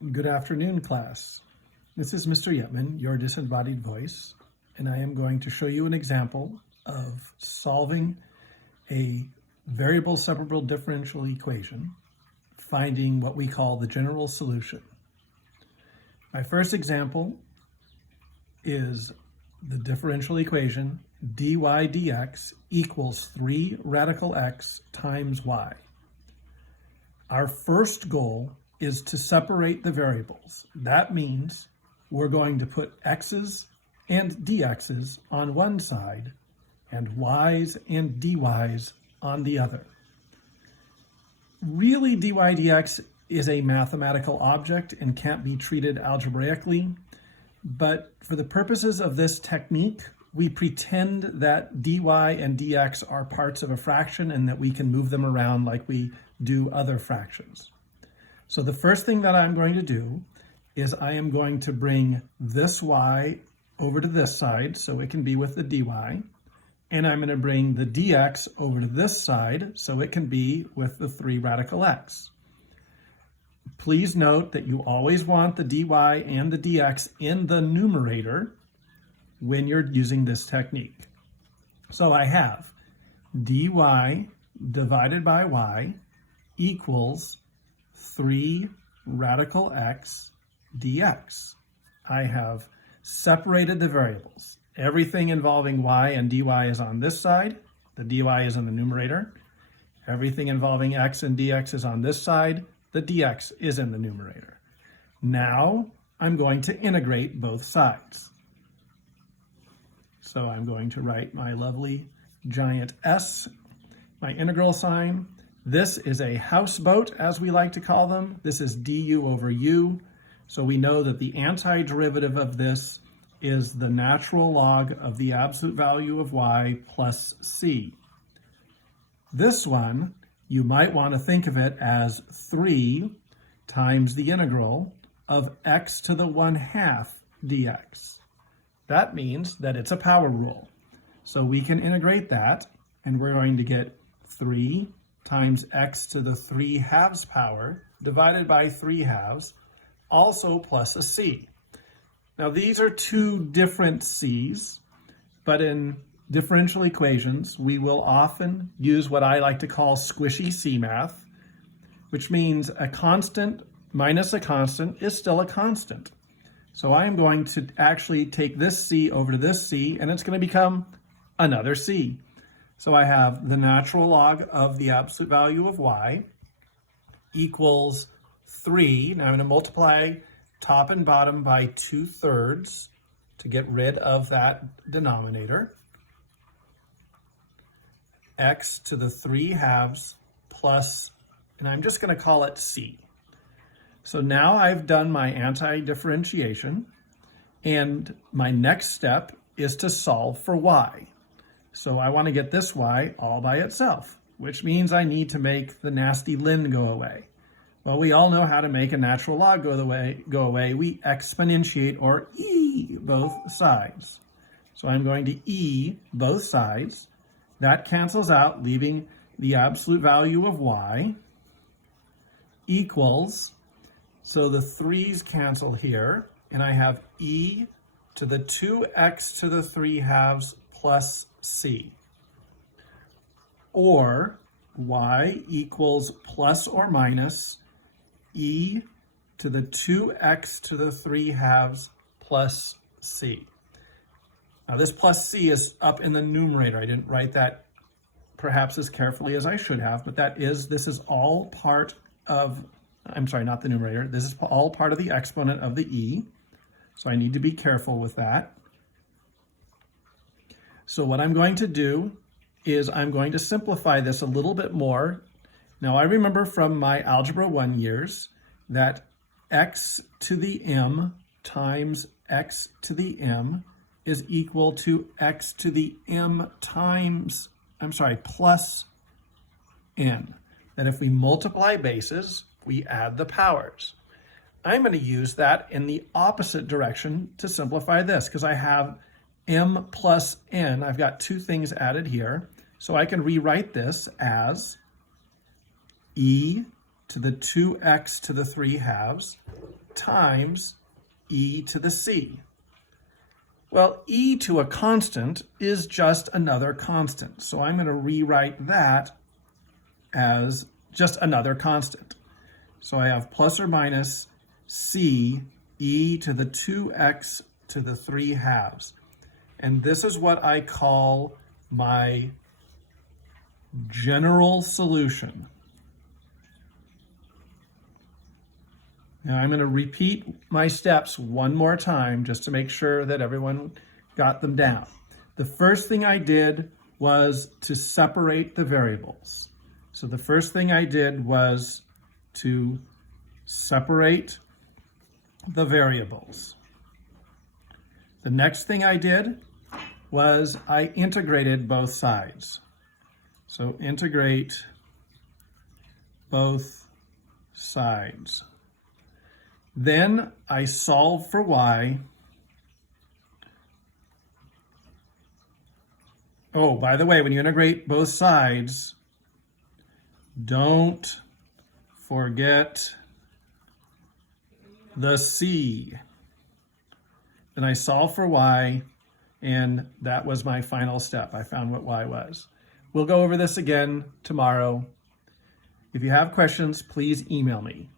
Good afternoon, class. This is Mr. Yetman, your disembodied voice, and I am going to show you an example of solving a variable separable differential equation, finding what we call the general solution. My first example is the differential equation dy dx equals 3 radical x times y. Our first goal is to separate the variables. That means we're going to put x's and dx's on one side and y's and dy's on the other. Really, dy dx is a mathematical object and can't be treated algebraically, but for the purposes of this technique, we pretend that dy and dx are parts of a fraction and that we can move them around like we do other fractions. So the first thing that I'm going to do is I am going to bring this y over to this side so it can be with the dy, and I'm going to bring the dx over to this side so it can be with the 3 radical x. Please note that you always want the dy and the dx in the numerator when you're using this technique. So I have dy divided by y equals 3 radical x dx. I have separated the variables. Everything involving y and dy is on this side. The dy is in the numerator. Everything involving x and dx is on this side. The dx is in the numerator. Now I'm going to integrate both sides. So I'm going to write my lovely giant S, my integral sign. This is a houseboat, as we like to call them. This is du over u. So we know that the antiderivative of this is the natural log of the absolute value of y plus c. This one, you might want to think of it as 3 times the integral of x to the 1/2 dx. That means that it's a power rule. So we can integrate that, and we're going to get 3 times x to the 3/2 power divided by 3/2, also plus a c. Now these are two different c's, but in differential equations, we will often use what I like to call squishy c math, which means a constant minus a constant is still a constant. So I am going to actually take this c over to this c, and it's going to become another c. So I have the natural log of the absolute value of y equals 3. Now I'm going to multiply top and bottom by 2/3 to get rid of that denominator. X to the 3/2 plus, and I'm just going to call it c. So now I've done my anti-differentiation, and my next step is to solve for y. So I want to get this y all by itself, which means I need to make the nasty ln go away. Well, we all know how to make a natural log go away. We exponentiate or e both sides. So I'm going to e both sides. That cancels out, leaving the absolute value of y equals, so the 3's cancel here, and I have e to the 2x to the 3/2 plus c. Or y equals plus or minus e to the 2x to the 3/2 plus c. Now this plus c is up in the numerator. I didn't write that perhaps as carefully as I should have, but this is all part of, I'm sorry, not the numerator. This is all part of the exponent of the e. So I need to be careful with that. So what I'm going to do is I'm going to simplify this a little bit more. Now I remember from my Algebra 1 years that x to the m times x to the m is equal to x to the m times, plus n. That if we multiply bases, we add the powers. I'm going to use that in the opposite direction to simplify this, because I have m plus n. I've got two things added here. So I can rewrite this as e to the 2x to the 3/2 times e to the c. Well, e to a constant is just another constant. So I'm going to rewrite that as just another constant. So I have plus or minus c e to the 2x to the 3 halves. And this is what I call my general solution. Now I'm going to repeat my steps one more time just to make sure that everyone got them down. The first thing I did was to separate the variables. So the first thing I did was to separate the variables. The next thing I did was I integrated both sides. So integrate both sides. Then I solve for y. Oh, by the way, when you integrate both sides, don't forget the c. Then I solve for y, and that was my final step. I found what y was. We'll go over this again tomorrow. If you have questions, please email me.